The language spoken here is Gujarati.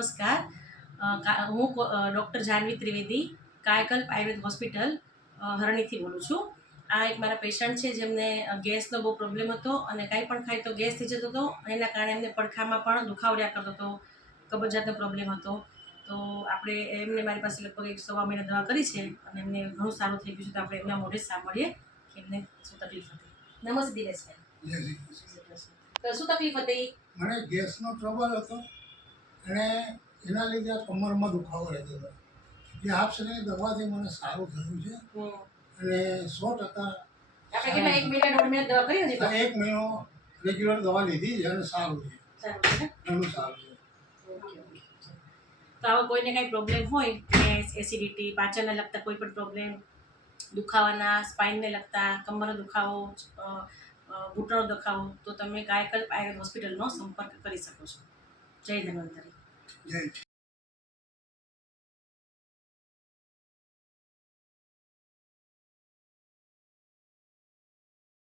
નમસ્કાર. હું ડૉક્ટર જાહ્નવી ત્રિવેદી, કાયકલ્પ આયુર્વેદ હોસ્પિટલ હરણીથી બોલું છું. આ એક મારા પેશન્ટ છે જેમને ગેસનો બહુ પ્રોબ્લેમ હતો અને કાંઈ પણ ખાય તો ગેસ થઈ જતો હતો. એના કારણે એમને પડખામાં પણ દુખાવો રહ્યા કરતો હતો, કબજિયાતનો પ્રોબ્લેમ હતો. તો આપણે એમને મારી પાસે લગભગ 1 મહિના દવા કરી છે અને એમને ઘણું સારું થઈ ગયું છે. તો આપણે એમના મોઢે સાંભળીએ કે એમને શું તકલીફ હતી. નમસ્તે દિનેશભાઈ. તો શું તકલીફ હતી? મને ગેસનો ટ્રબલ હતો અને એના લીધે કમરમાં દુખાવો રહેતો હતો. જે આપસની દવાથી મને સારું થયું છે અને 100% આપણે કેટલા 1 મહિના 1.5 મહિના દવા કરી હતી? 1 મહિનો રેગ્યુલર દવા લીધી છે અને સારું છે, ઘણું સારું છે. તો આવો કોઈને કાંઈ પ્રોબ્લેમ હોય, ગેસ, એસિડિટી, પાચનને લગતા કોઈ પણ પ્રોબ્લેમ, દુખાવાના, સ્પાઇનને લગતા, કમરનો દુખાવો, ઘૂંટણનો દુખાવો, તો તમે કાયકલ્પ આયુર્વેદ હોસ્પિટલનો સંપર્ક કરી શકો છો. જય ધન્વંતરી. જય